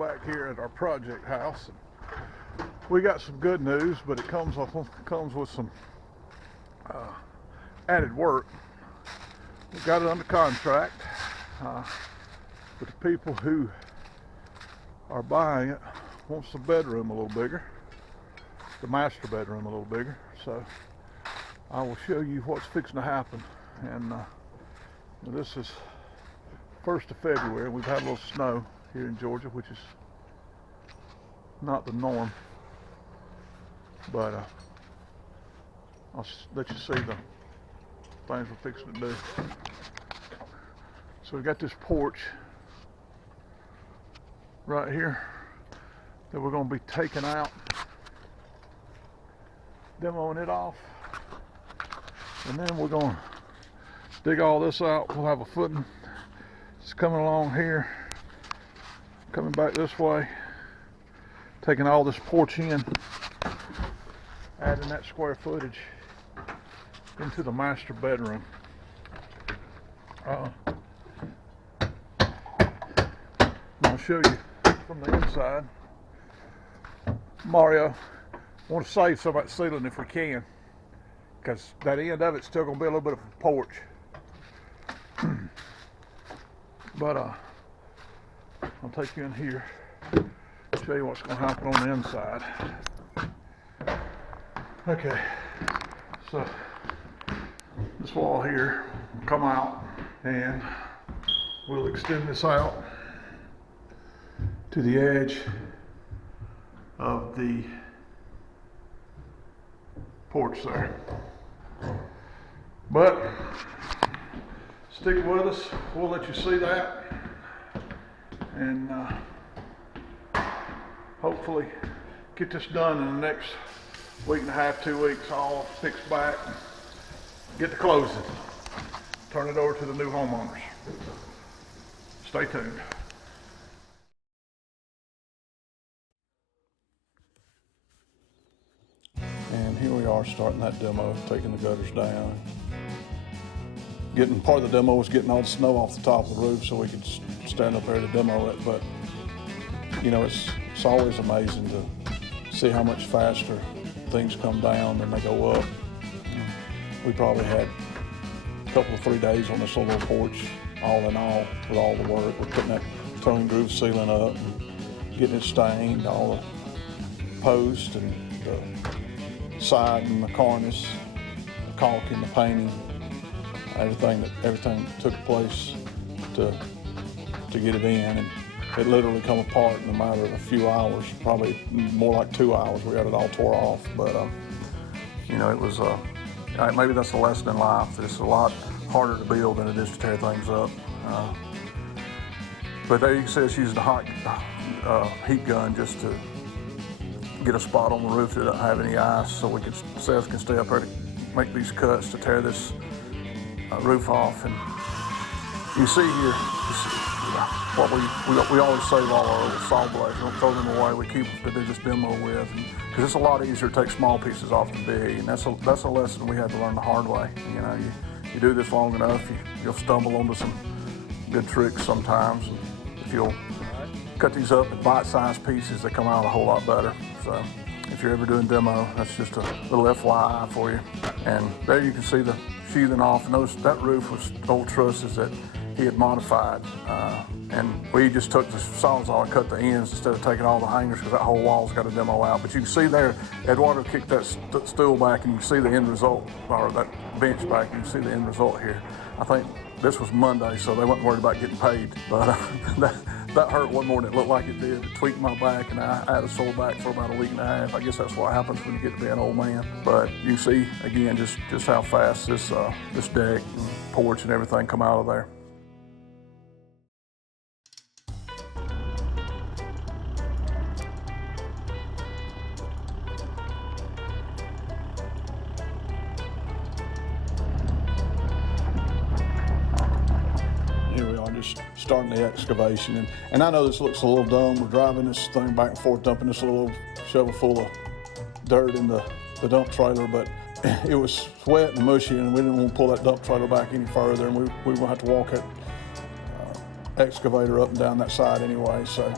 back here at our project house. We got some good news, but it comes with some added work. We got it under contract, but the people who are buying it wants the bedroom a little bigger, the master bedroom a little bigger. So I will show you what's fixing to happen. And this is 1st of February. We've had a little snow here in Georgia, which is not the norm, but I'll let you see the things we're fixing to do. So we got this porch right here that we're going to be taking out, demoing it off, and then we're going to dig all this out. We'll have a footing. It's coming along here, coming back this way, taking all this porch in, adding that square footage into the master bedroom. I'll show you from the inside. Mario, I want to save some of that ceiling if we can, because that end of it's still going to be a little bit of a porch. But I'll take you in here, show you what's going to happen on the inside. Okay, so this wall here will come out, and we'll extend this out to the edge of the porch there. But stick with us, we'll let you see that, and hopefully get this done in the next week and a half, 2 weeks, all fixed back, get to closing, turn it over to the new homeowners. Stay tuned. And here we are starting that demo, taking the gutters down. Part of the demo was getting all the snow off the top of the roof so we could stand up there to demo it. But you know, it's always amazing to see how much faster things come down than they go up. We probably had a couple of 3 days on this little porch, all in all, with all the work. We're putting that tongue groove ceiling up, and getting it stained, all the posts and the side and the cornice, the caulking, the painting, everything took place to get it in, and it literally come apart in a matter of a few hours, probably more like 2 hours. We got it all tore off, but you know, it was maybe that's a lesson in life. It's a lot harder to build than it is to tear things up. But there you can see us using a hot heat gun just to get a spot on the roof that doesn't have any ice, so Seth can stay up there to make these cuts to tear this roof off. And you see here, what we always save all our saw blades. We don't throw them away. We keep them to do this demo with, because it's a lot easier to take small pieces off than big. And that's a lesson we had to learn the hard way. You know, you do this long enough, you'll stumble onto some good tricks sometimes. And if you'll cut these up in bite-sized pieces, they come out a whole lot better. So if you're ever doing demo, that's just a little FYI for you. And there you can see the sheathing off. And that roof was old trusses that he had modified. And we just took the Sawzall and cut the ends instead of taking all the hangers, because that whole wall's got a demo out. But you can see there, Eduardo kicked that stool back, and you can see the end result, or that bench back, and you can see the end result here. I think this was Monday, so they weren't worried about getting paid. But that hurt one more than it looked like it did. It tweaked my back, and I had a sore back for about a week and a half. I guess that's what happens when you get to be an old man. But you see, again, just how fast this deck and porch and everything come out of there. Starting the excavation, and I know this looks a little dumb. We're driving this thing back and forth, dumping this little shovel full of dirt in the dump trailer, but it was wet and mushy, and we didn't want to pull that dump trailer back any further, and we were going to have to walk that excavator up and down that side anyway. So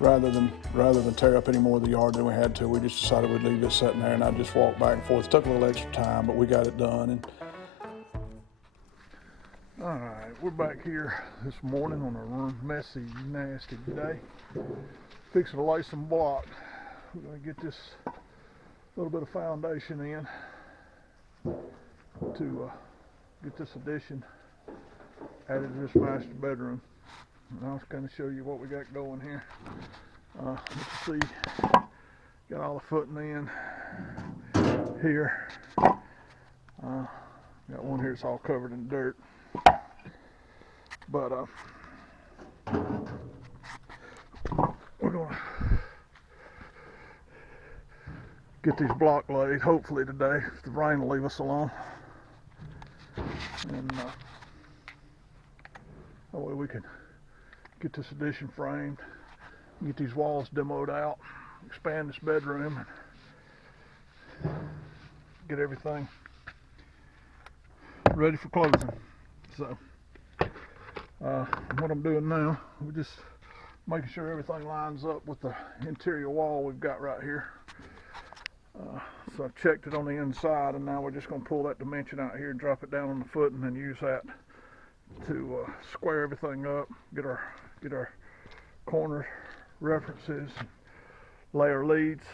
rather than tear up any more of the yard than we had to. We just decided we'd leave it sitting there, and I'd just walk back and forth. It took a little extra time, but we got it done. And all right, we're back here this morning on a messy, nasty day. Fixing to lay some block. We're going to get this little bit of foundation in to get this addition added to this master bedroom. And I'll kind of show you what we got going here. Let's see, got all the footing in here. Got one here that's all covered in dirt. But we're gonna get these block laid hopefully today. If the rain will leave us alone, and that way we can get this addition framed, get these walls demoed out, expand this bedroom, and get everything ready for closing. So what I'm doing now, we're just making sure everything lines up with the interior wall we've got right here. So I've checked it on the inside, and now we're just going to pull that dimension out here and drop it down on the foot, and then use that to square everything up, get our corner references, lay our leads,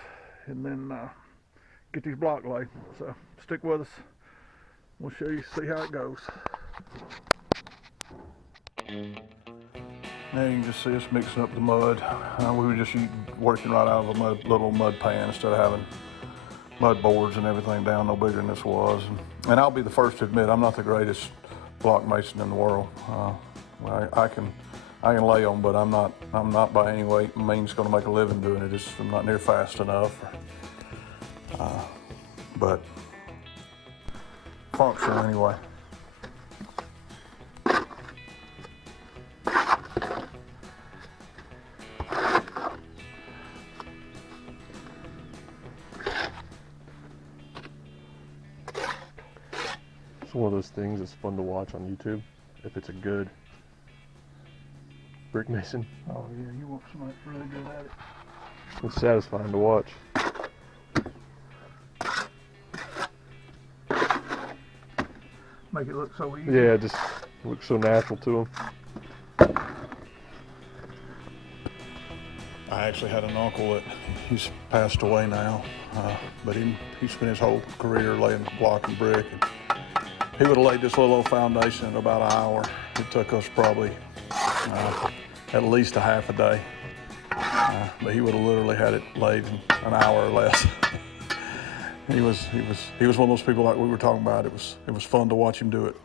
and then get these block laid. So stick with us. We'll show you, see how it goes. Now you can just see us mixing up the mud. We were just working right out of a little mud pan instead of having mud boards and everything down no bigger than this was. And I'll be the first to admit I'm not the greatest block mason in the world. I can lay them, but I'm not by any way means going to make a living doing it. I'm not near fast enough. But functional anyway. It's one of those things that's fun to watch on YouTube if it's a good brick mason. Oh yeah, you want somebody really good at it. It's satisfying to watch. Make it look so easy. Yeah, it just looks so natural to them. I actually had an uncle that he's passed away now, but he spent his whole career laying block and brick. And he would have laid this little old foundation in about an hour. It took us probably at least a half a day, but he would have literally had it laid in an hour or less. He was one of those people like we were talking about. It was fun to watch him do it.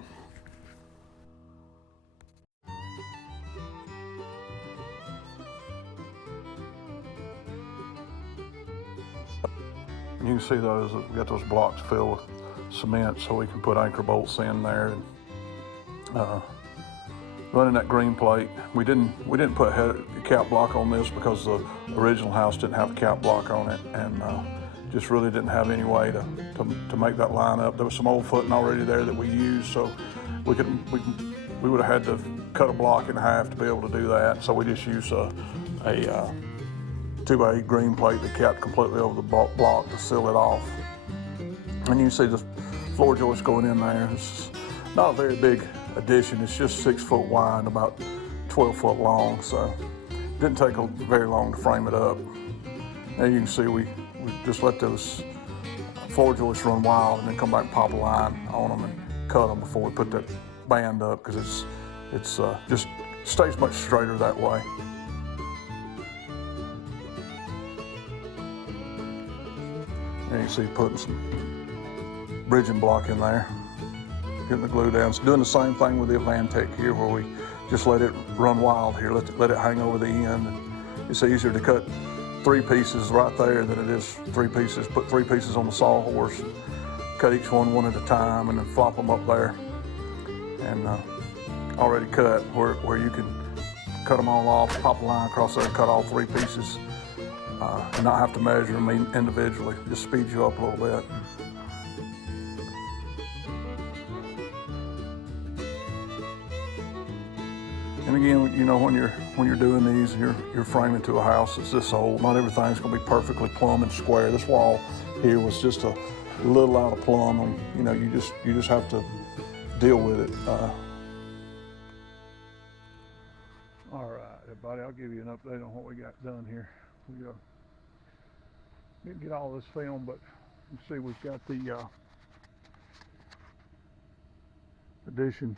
You can see those. We got those blocks filled with cement, so we can put anchor bolts in there. And running that green plate, we didn't put a cap block on this because the original house didn't have a cap block on it, and just really didn't have any way to make that line up. There was some old footing already there that we used, so we would have had to cut a block in half to be able to do that. So we just used a 2x8 green plate that capped completely over the block to seal it off. And you can see the floor joist going in there. It's not a very big addition. It's just 6 foot wide, about 12 foot long. So it didn't take very long to frame it up. And you can see we just let those floor joists run wild, and then come back and pop a line on them and cut them before we put that band up, because it's just stays much straighter that way. And you can see putting some bridging block in there, getting the glue down. It's doing the same thing with the Avantech here, where we just let it run wild here, let it hang over the end. And it's easier to cut 3 pieces right there than it is 3 pieces. Put 3 pieces on the sawhorse, cut each one at a time, and then flop them up there. And already cut, where you can cut them all off, pop a line across there and cut all 3 pieces, and not have to measure them individually. Just speeds you up a little bit. And again, you know, when you're doing these and you're framing to a house that's this old, not everything's gonna be perfectly plumb and square. This wall here was just a little out of plumb, and you know, you just have to deal with it. All right, everybody, I'll give you an update on what we got done here. We didn't get all this film, but you can see we've got the addition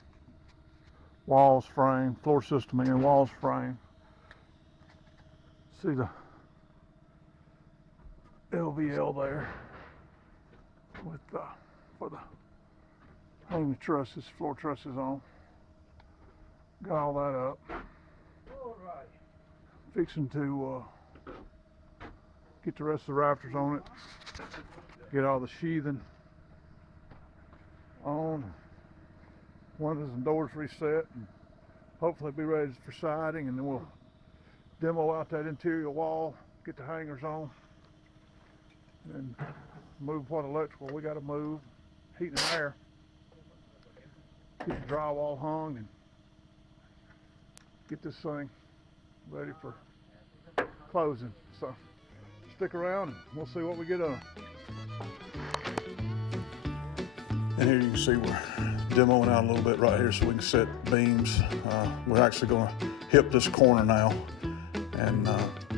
walls frame, floor system in, walls frame. See the LVL there with for the hang the trusses, floor trusses on. Got all that up. All right. Fixing to get the rest of the rafters on it. Get all the sheathing on. Windows and doors reset, and hopefully be ready for siding, and then we'll demo out that interior wall, get the hangers on, and move what electrical we got to move, heat and air, get the drywall hung, and get this thing ready for closing. So stick around and we'll see what we get on. And here you can see we're demoing out a little bit right here so we can set beams. We're actually going to hip this corner now and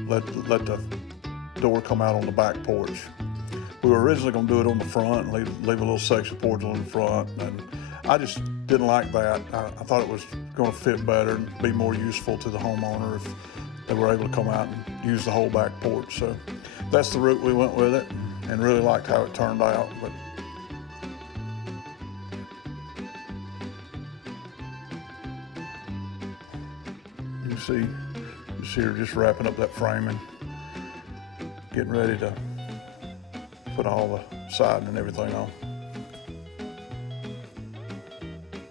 let the door come out on the back porch. We were originally going to do it on the front and leave a little section porch on the front, and I just didn't like that. I thought it was going to fit better and be more useful to the homeowner if they were able to come out and use the whole back porch. So that's the route we went with it, and really liked how it turned out. But you can see just here, just wrapping up that framing, getting ready to put all the siding and everything on.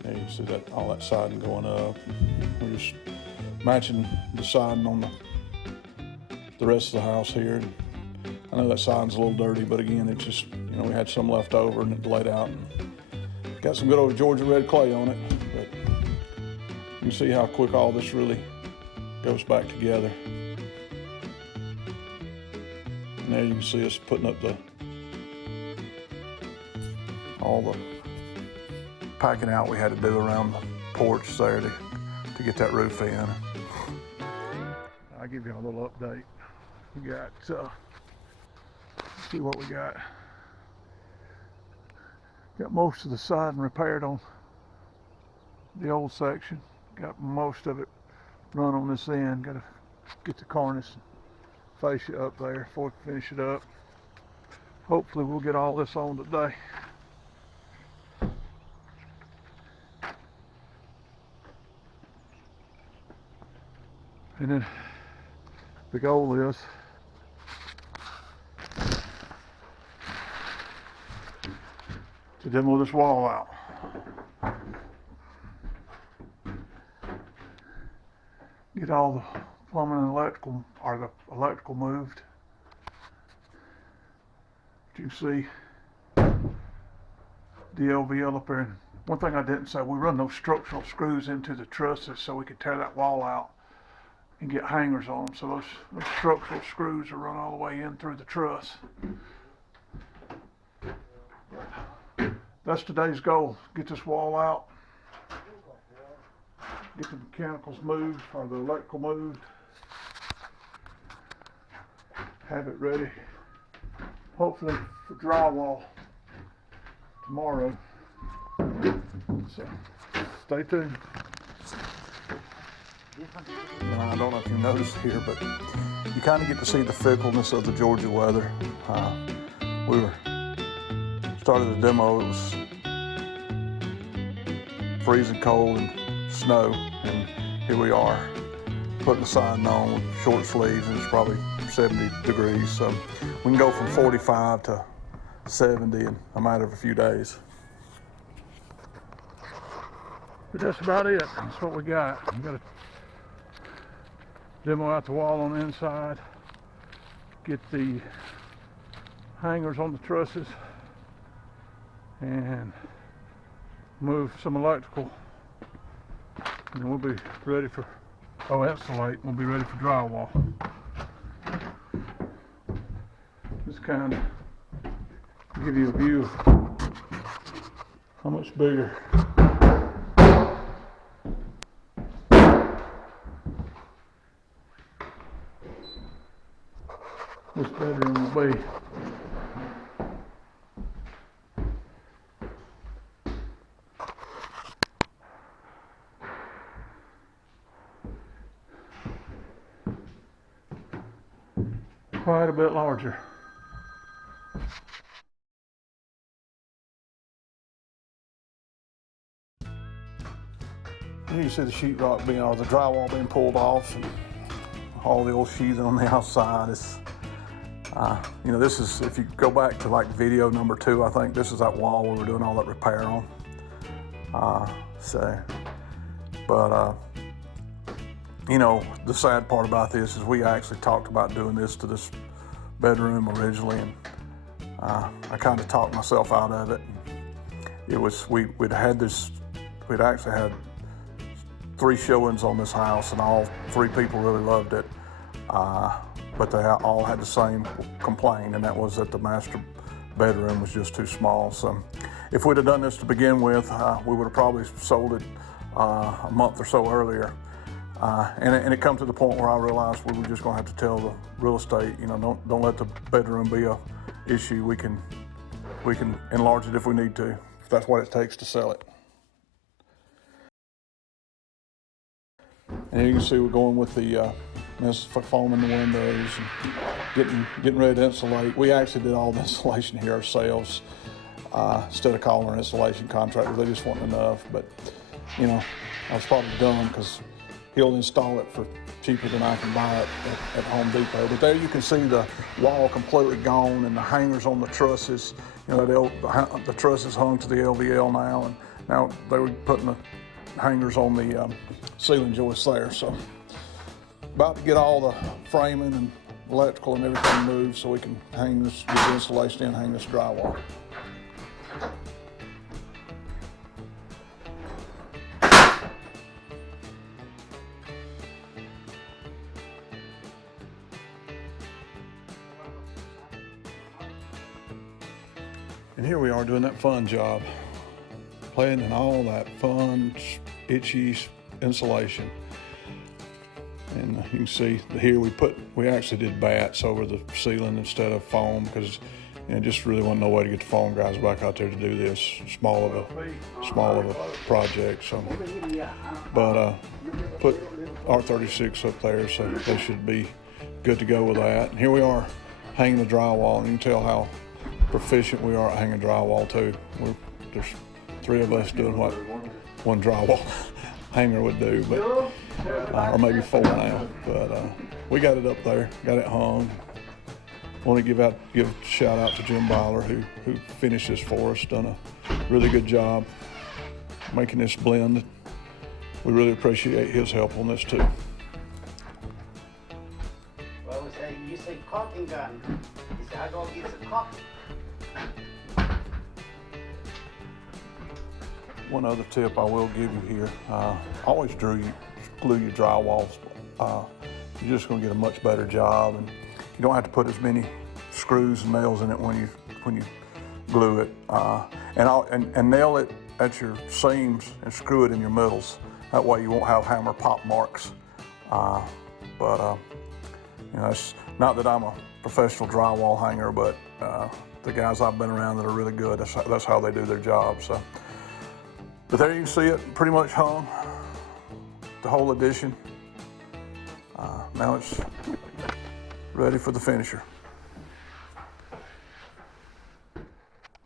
There you see that, all that siding going up. We're just matching the siding on the rest of the house here. And I know that siding's a little dirty, but again, it's just, you know, we had some left over and it laid out. And got some good old Georgia red clay on it, but you can see how quick all this really goes back together. And there you can see us putting up all the packing out we had to do around the porch there to get that roof in. I'll give you a little update. We got, see what we got. Got most of the siding repaired on the old section. Got most of it run on this end. Got to get the cornice and fascia up there before we can finish it up. Hopefully we'll get all this on today. And then the goal is to demo this wall out. Get all the plumbing and electrical, or the electrical moved. You can see the LVL up there. And one thing I didn't say, we run those structural screws into the trusses so we could tear that wall out and get hangers on them. So those structural screws are run all the way in through the truss. That's today's goal, get this wall out, get the mechanicals moved, or the electrical moved, have it ready, hopefully for drywall tomorrow. So stay tuned. I don't know if you noticed here, but you kind of get to see the fickleness of the Georgia weather. We started the demo, it was freezing cold and snow, and here we are putting the siding on with short sleeves, and it's probably 70 degrees, so we can go from 45 to 70 in a matter of a few days. But that's about it. That's what we got. We got to demo out the wall on the inside, get the hangers on the trusses, and move some electrical And we'll be ready for, insulate, we'll be ready for drywall. Just kind of give you a view of how much bigger this bedroom will be. Quite a bit larger. Here you see the sheetrock being, or the drywall being pulled off, and all the old sheathing on the outside. Is, you know, this is, if you go back to like video number 2, I think this is that wall we were doing all that repair on. You know, the sad part about this is we actually talked about doing this to this bedroom originally, and I kind of talked myself out of it. It was, we'd actually had 3 showings on this house, and all 3 people really loved it. But they all had the same complaint, and that was that the master bedroom was just too small. So if we'd have done this to begin with, we would have probably sold it a month or so earlier. And it come to the point where I realized we were just going to have to tell the real estate, you know, don't let the bedroom be a issue. We can enlarge it if we need to, if that's what it takes to sell it. And you can see we're going with the foam in the windows and getting ready to insulate. We actually did all the insulation here ourselves instead of calling our insulation contractor. They just weren't enough, but you know, I was probably dumb because he'll install it for cheaper than I can buy it at Home Depot. But there you can see the wall completely gone, and the hangers on the trusses. You know, the trusses hung to the LVL now, and now they were putting the hangers on the ceiling joists there. So about to get all the framing and electrical and everything moved so we can hang this, get the insulation in, hang this drywall. And here we are doing that fun job, playing in all that fun, itchy insulation. And you can see here we actually did bats over the ceiling instead of foam because just really wasn't no way to get the foam guys back out there to do this small of a project. So, but put R36 up there, so they should be good to go with that. And here we are hanging the drywall, and you can tell how proficient we are at hanging drywall too. There's 3 of us doing what one drywall hanger would do, but or maybe 4 now. But we got it up there, got it hung. Want to give a shout out to Jim Byler who finished this for us. Done a really good job making this blend. We really appreciate his help on this too. Well, you say caulking gun. He said, I go get some caulking. One other tip I will give you here, always glue your drywalls. You're just going to get a much better job, and you don't have to put as many screws and nails in it when you glue it. And nail it at your seams and screw it in your middles. That way you won't have hammer pop marks. You know, it's not that I'm a professional drywall hanger, but the guys I've been around that are really good, that's how they do their job. So. But there you can see it pretty much hung, the whole addition. Now it's ready for the finisher.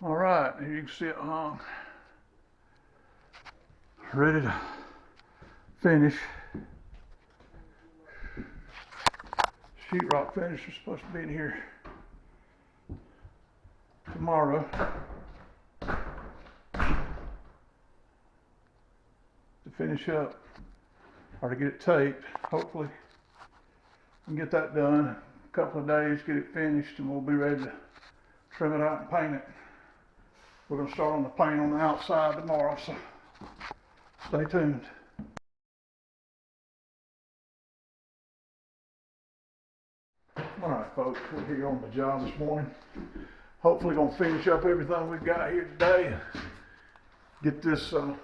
All right, here you can see it hung, ready to finish. Sheetrock finisher is supposed to be in here tomorrow. To finish up, or to get it taped. Hopefully we can get that done. A couple of days, get it finished, and we'll be ready to trim it out and paint it. We're going to start on the paint on the outside tomorrow, so stay tuned. All right, folks, we're here on the job this morning. Hopefully gonna finish up everything we've got here today. Get this little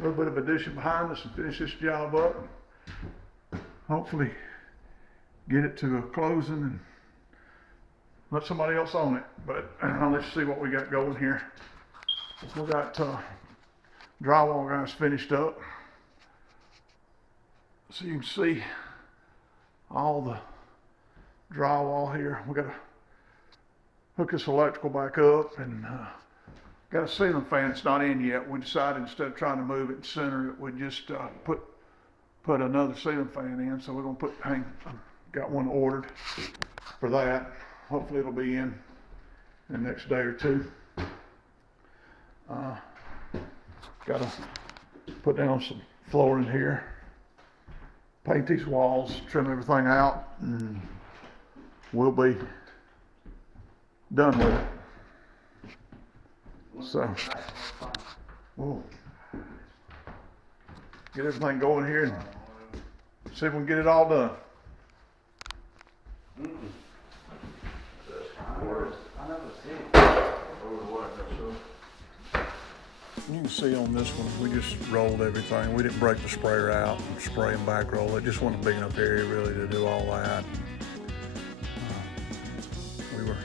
bit of addition behind us and finish this job up. Hopefully get it to a closing and let somebody else own it. But let's see what we got going here. We got drywall guys finished up. So you can see all the drywall here. We got to hook this electrical back up, and got a ceiling fan that's not in yet. We decided instead of trying to move it and center it, we'd just put another ceiling fan in. So we're gonna got one ordered for that. Hopefully it'll be in the next day or two. Got to put down some flooring here, paint these walls, trim everything out, and we'll be done with it. So we'll get everything going here and see if we can get it all done. You can see on this one, we just rolled everything. We didn't break the sprayer out and spray and back roll. It just wasn't a big enough area really to do all that. We were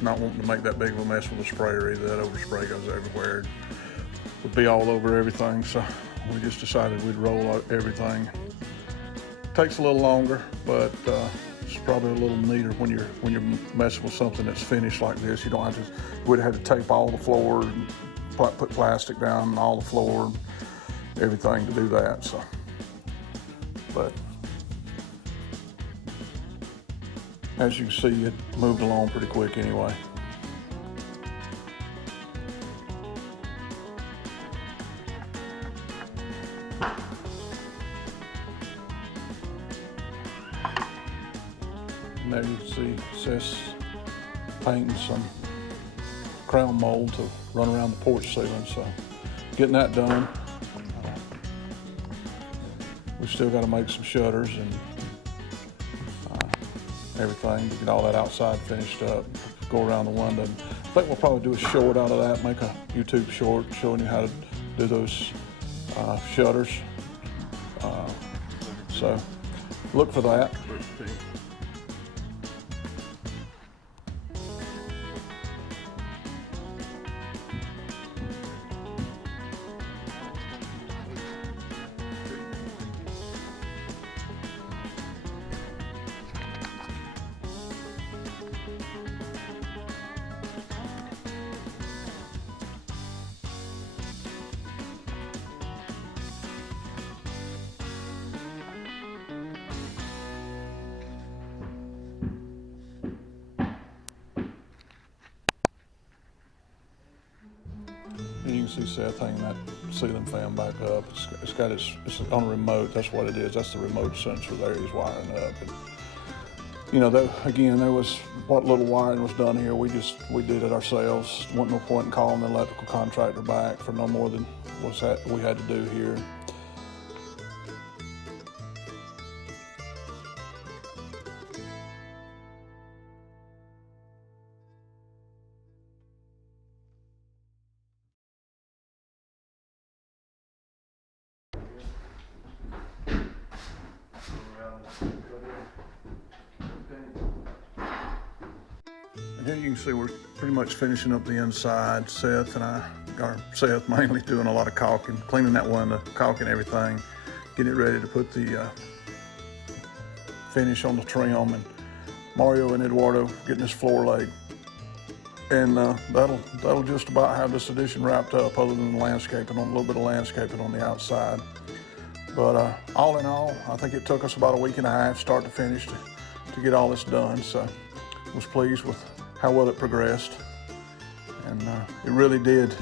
not wanting to make that big of a mess with the sprayer either. That overspray goes everywhere. It would be all over everything, so we just decided we'd roll out everything. Takes a little longer, but it's probably a little neater when you're messing with something that's finished like this. You don't have to. We'd have to tape all the floor and put plastic down on all the floor and everything to do that. So, but as you can see, it moved along pretty quick anyway. And there you can see Seth's painting some crown mold to run around the porch ceiling. So getting that done. We still got to make some shutters and everything to get all that outside finished up, go around the window. I think we'll probably do a short out of that, make a YouTube short showing you how to do those shutters. So look for that. And you can see Seth hanging that ceiling fan back up. It's on a remote. That's what it is. That's the remote sensor there he's wiring up. And, you know, there was what little wiring was done here. We did it ourselves. Wasn't no point in calling the electrical contractor back for no more than we had to do here. And here you can see we're pretty much finishing up the inside. Seth mainly doing a lot of caulking, cleaning that window, caulking everything, getting it ready to put the finish on the trim, and Mario and Eduardo getting this floor laid. And that'll just about have this addition wrapped up, other than the landscaping, a little bit of landscaping on the outside. But all in all, I think it took us about a week and a half, start to finish, to get all this done. So I was pleased with how well it progressed, and it really did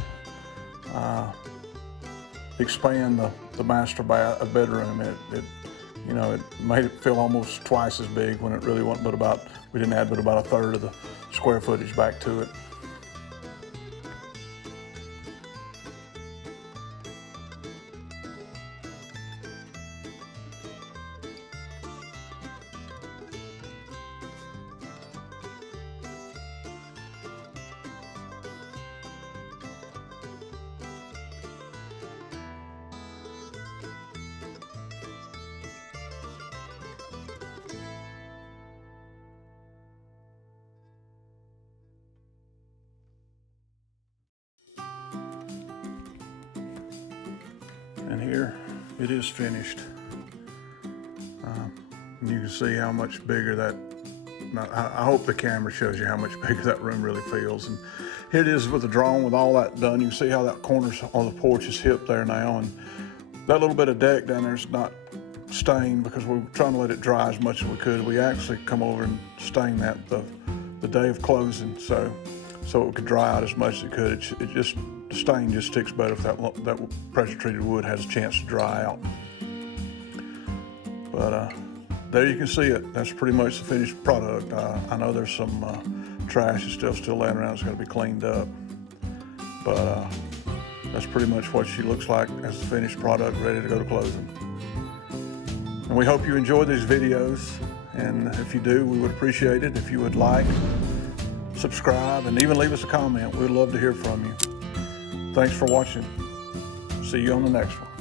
expand the master bedroom. It made it feel almost twice as big when it really wasn't. We didn't add but about a third of the square footage back to it. here. It is finished. You can see how much bigger that, I hope the camera shows you how much bigger that room really feels. And here it is with the drawing, with all that done. You can see how that corner on the porch is hip there now. And that little bit of deck down there is not stained because we were trying to let it dry as much as we could. We actually come over and stain that the day of closing, so it could dry out as much as it could. The stain just sticks better if that pressure treated wood has a chance to dry out. But there you can see it. That's pretty much the finished product. I know there's some trash is still laying around. It's got to be cleaned up, but that's pretty much what she looks like as the finished product, ready to go to closing. And we hope you enjoy these videos, and if you do, we would appreciate it if you would like, subscribe, and even leave us a comment. We'd love to hear from you. Thanks for watching. See you on the next one.